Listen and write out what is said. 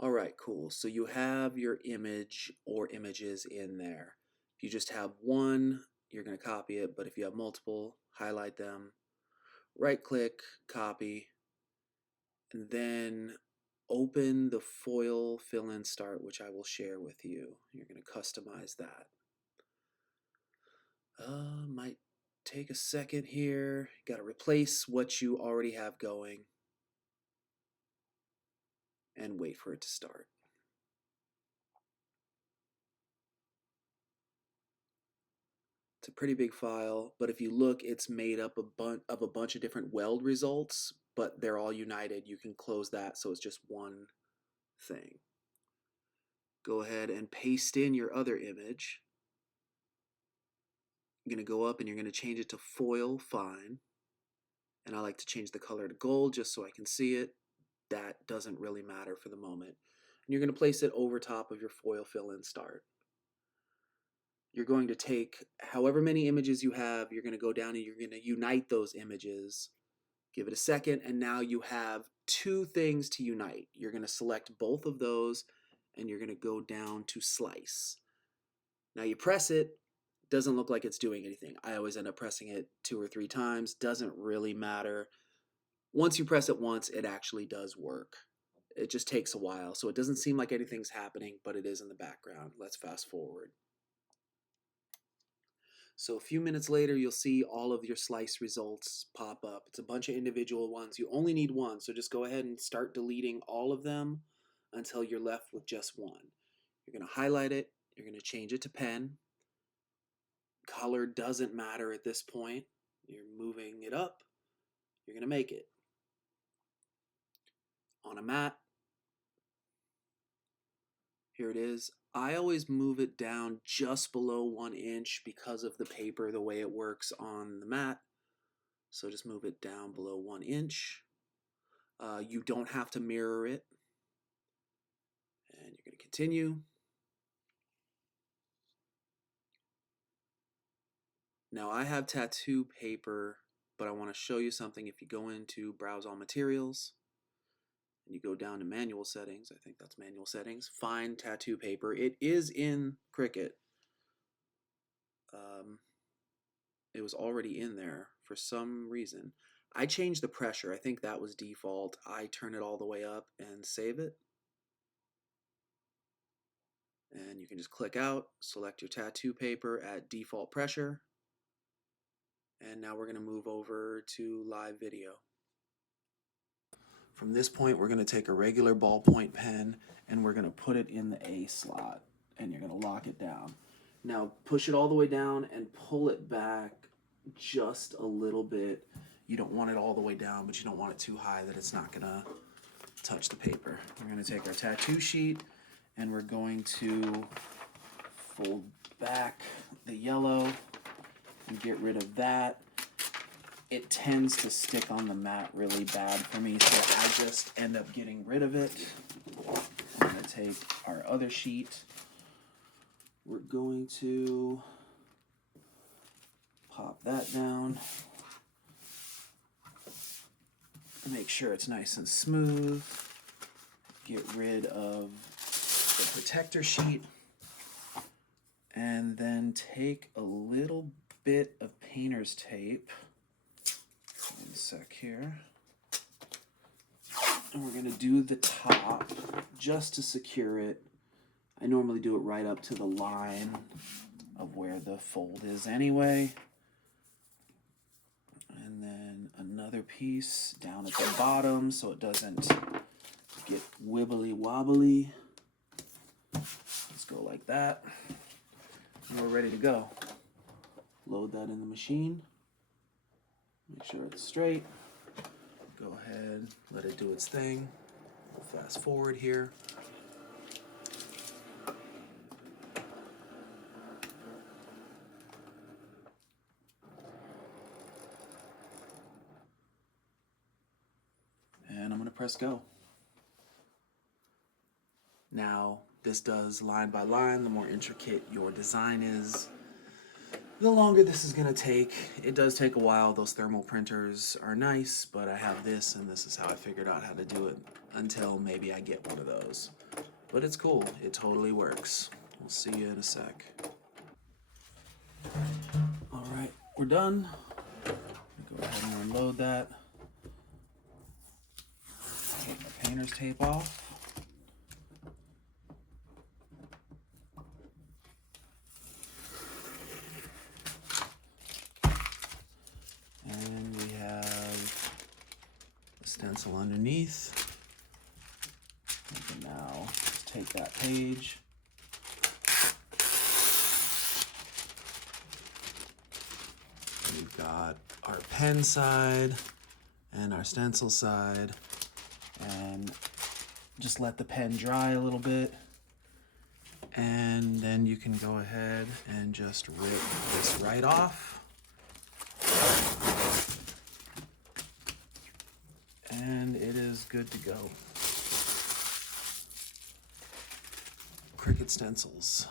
All right, cool. So you have your image or images in there. If you just have one, you're going to copy it, but if you have multiple, highlight them, right click, copy, and then open the foil fill in start, which I will share with you. You're going to customize that. Might take a second here. You got to replace what you already have going and wait for it to start. It's a pretty big file, but if you look, it's made up of a bunch of different weld results, but they're all united. You can close that so it's just one thing. Go ahead and paste in your other image. You're going to go up and you're going to change it to foil fine. And I like to change the color to gold just so I can see it. That doesn't really matter for the moment. And you're going to place it over top of your foil fill in start. You're going to take however many images you have, you're going to go down and you're going to unite those images. Give it a second, and now you have two things to unite. You're going to select both of those, and you're going to go down to slice. Now you press it, doesn't look like it's doing anything. I always end up pressing it 2 or 3 times, doesn't really matter. Once you press it once, it actually does work. It just takes a while, so it doesn't seem like anything's happening, but it is in the background. Let's fast forward. So a few minutes later, you'll see all of your slice results pop up. It's a bunch of individual ones. You only need one, so just go ahead and start deleting all of them until you're left with just one. You're going to highlight it. You're going to change it to pen. Color doesn't matter at this point. You're moving it up. You're going to make it. On a mat, here it is. I always move it down just below 1 inch because of the paper, the way it works on the mat. So just move it down below 1 inch. You don't have to mirror it. And you're going to continue. Now I have tattoo paper, but I want to show you something. If you go into Browse All Materials, and you go down to Manual Settings, I think that's Manual Settings, find tattoo paper. It is in Cricut. It was already in there for some reason. I changed the pressure. I think that was default. I turn it all the way up and save it. And you can just click out, select your tattoo paper at default pressure. And now we're going to move over to live video. From this point, we're going to take a regular ballpoint pen and we're going to put it in the A slot. And you're going to lock it down. Now push it all the way down and pull it back just a little bit. You don't want it all the way down, but you don't want it too high that it's not going to touch the paper. We're going to take our tattoo sheet and we're going to fold back the yellow and get rid of that. It tends to stick on the mat really bad for me, so I just end up getting rid of it. I'm going to take our other sheet. We're going to pop that down. Make sure it's nice and smooth. Get rid of the protector sheet. And then take a little bit of painter's tape. 1 sec here. And we're going to do the top just to secure it. I normally do it right up to the line of where the fold is anyway. And then another piece down at the bottom so it doesn't get wibbly wobbly. Let's go like that. And we're ready to go. Load that in the machine. Make sure it's straight. Go ahead, let it do its thing. We'll fast forward here. And I'm going to press go. Now, this does line by line. The more intricate your design is, the longer this is gonna take. It does take a while. Those thermal printers are nice, but I have this, and this is how I figured out how to do it until maybe I get one of those. But it's cool. It totally works. We'll see you in a sec. All right, we're done. Go ahead and unload that. Take the painter's tape off. And we have the stencil underneath. We can now just take that page. We've got our pen side and our stencil side, and just let the pen dry a little bit, and then you can go ahead and just rip this right off. And it is good to go. Cricut Stencils.